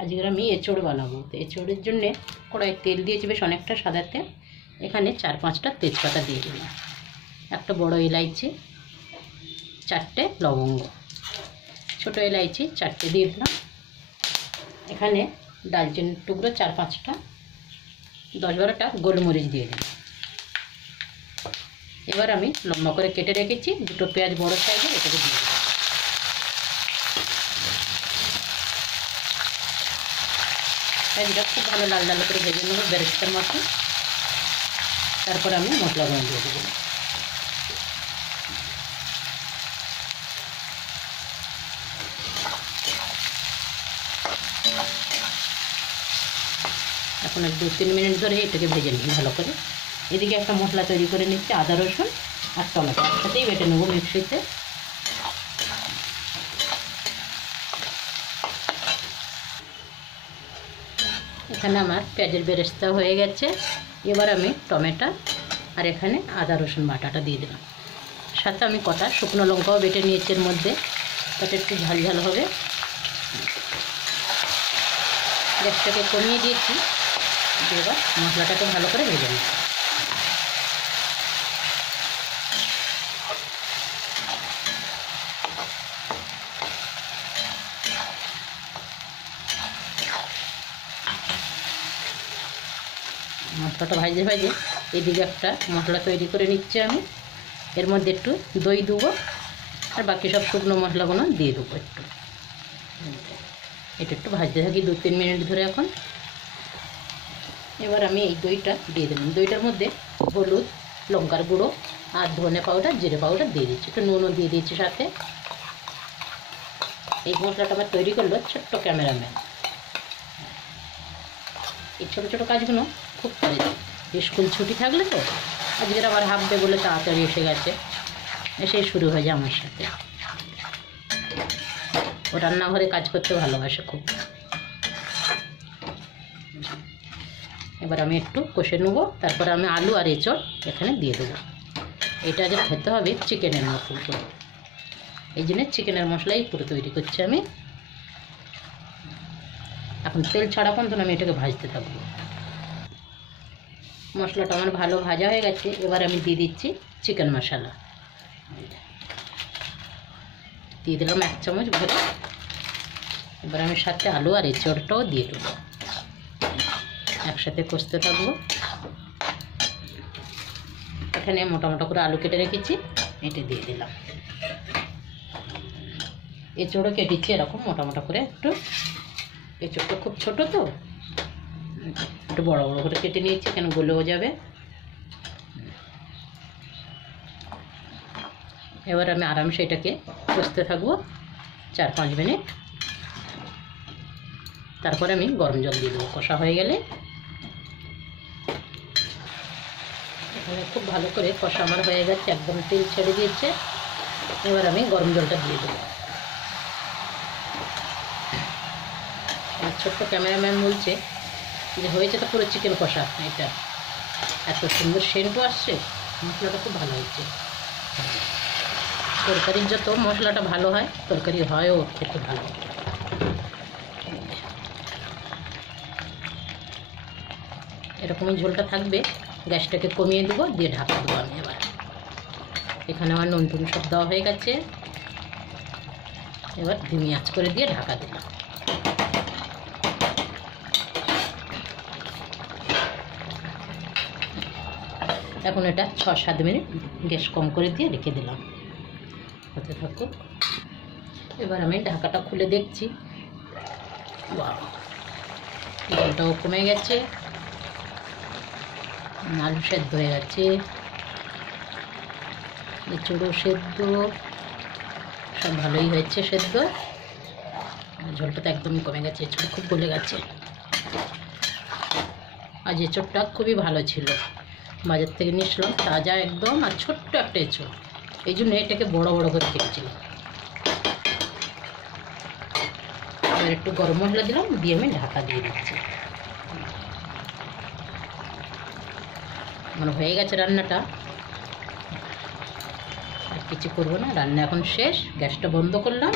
আজকে আমি এঁচোড় বানাবো। তো এঁচোড়ের জন্যে কড়াই তেল দিয়েছি বেশ অনেকটা সাদা তেল। এখানে 4-5টা তেজপাতা দিয়ে দিলাম, একটা বড় এলাইচি, 4টে লবঙ্গ, ছোটো এলাইচি 4টে দিয়ে দিলাম। এখানে দারচিনির টুকরো 4-5টা, 10-12টা গোলমরিচ দিয়ে দিলাম। এবার আমি লম্বা করে কেটে রেখেছি 2টো পেঁয়াজ বড় সাইজের, এটাকে দিয়ে দিলাম। পেঁয়াজটা খুব ভালো লাল লাল করে ভেজে নেবো বেরেস্তার মতো। তারপর আমি মশলাগুলো দিয়ে দেবো। এখন 2-3 মিনিট ধরে এটাকে ভেজে নিই ভালো করে। এদিকে একটা মশলা তৈরি করে নিচ্ছি, আদা রসুন আর টমেটো একসাথেই বেটে নেবো মিক্সিতে। এখানে আমার পেঁয়াজের বেরেস্তা হয়ে গেছে। এবার আমি টমেটো আর এখানে আদা রসুন বাটাটা দিয়ে দিলাম। সাথে আমি কটা শুকনো লঙ্কাও বেটে নিয়েছি এর মধ্যে, তাতে একটু ঝাল ঝাল হবে। গ্যাসটাকে কমিয়ে দিয়েছি। এবার মশলাটাকে ভালো করে ভেজে নিই। মশলাটা ভাজে ভাজে এদিকে একটা মশলা তৈরি করে নিচ্ছি আমি। এর মধ্যে একটু দই দেবো আর বাকি সব শুকনো মশলাগুলো দিয়ে দেবো একটু। এটা একটু ভাজতে থাকি 2-3 মিনিট ধরে। এখন এবার আমি এই দইটা দিয়ে দিলাম। দইটার মধ্যে হলুদ, লঙ্কার গুঁড়ো আর ধনে পাউডার, জিরে পাউডার দিয়ে দিচ্ছি, একটু নুনও দিয়ে দিচ্ছি সাথে। এই মশলাটা আমার তৈরি করলো ছোট্ট ক্যামেরাম্যান। এই ছোটো ছোটো কাজগুলো খুব করে স্কুল ছুটি থাকলে তো আজকের আবার হাফ ডে বলে তাড়াতাড়ি এসে গেছে, এসেই শুরু হয়ে যায় আমার সাথে। ও রান্নাঘরে কাজ করতে ভালোবাসে খুব। এবার আমি একটু কষে নেবো, তারপর আমি আলু আর এঁচোড় এখানে দিয়ে দেবো। এটা যে খেতে হবে চিকেনের মতো পুরো, এই জন্য চিকেনের মশলাই পুরো তৈরি করছি আমি। এখন তেল ছাড়া পর্যন্ত আমি এটাকে ভাজতে থাকবো। মশলাটা আমার ভালো ভাজা হয়ে গেছে। এবার আমি দিয়ে দিচ্ছি চিকেন মশলা, দিয়ে দিলাম 1 চামচ ভরে। এবার আমি সাথে আলু আর এঁচোড়টাও দিয়ে দেবো, একসাথে কষতে থাকবো। এখানে মোটা মোটা করে আলু কেটে রেখেছি, এটা দিয়ে দিলাম। এঁচোড়ও কেটেছি এরকম মোটা মোটা করে একটু। এঁচোড়টা খুব ছোটো তো একটু বড় বড় করে কেটে নিয়েছি, কেন গলেও যাবে। এবার আমি আরামসে এটাকে কষতে থাকবো 4-5 মিনিট। তারপরে আমি গরম জল দিয়ে দেবো কষা হয়ে গেলে। এখানে খুব ভালো করে কষা আমার হয়ে গেছে, একদম তেল ছেড়ে দিয়েছে। এবার আমি গরম জলটা দিয়ে দেবো। আমার ছোট্ট ক্যামেরাম্যান বলছে যে হয়েছে তো পুরো চিকেন কষা। এটা এত সুন্দর সেন্টও আসছে, মশলাটা খুব ভালো হয়েছে। তরকারির যত মশলাটা ভালো হয় তরকারি হয়ও খেতে ভালো। এরকমই ঝোলটা থাকবে। গ্যাসটাকে কমিয়ে দেবো, দিয়ে ঢাকা দেবো আমি। এবার এখানে আমার নুন টুন সব দেওয়া হয়ে গেছে। এবার ধিমি আঁচ করে দিয়ে ঢাকা দিলাম। এখন এটা 6-7 মিনিট গ্যাস কম করে দিয়ে রেখে দিলাম, হতে থাকুক। এবার আমি ঢাকাটা খুলে দেখছি, জলটাও কমে গেছে, আলু সেদ্ধ হয়ে গেছে, এঁচোড়ও সেদ্ধ, সব ভালোই হয়েছে সেদ্ধ। ঝোলটা তো একদমই কমে গেছে, এঁচোড় খুব গলে গেছে। আজ এঁচোড়টা খুবই ভালো ছিল, বাজার থেকে নিয়েছিলাম তাজা একদম, আর ছোট্ট একটা এঁচোড়, এই জন্য এটাকে বড় বড় করে কেটেছিলাম। এবার একটু গরম মশলা দিলাম, দিয়ে আমি ঢাকা দিয়ে দিচ্ছি। আমার হয়ে গেছে রান্নাটা, আর কিছু করবো না, রান্না এখন শেষ। গ্যাসটা বন্ধ করলাম।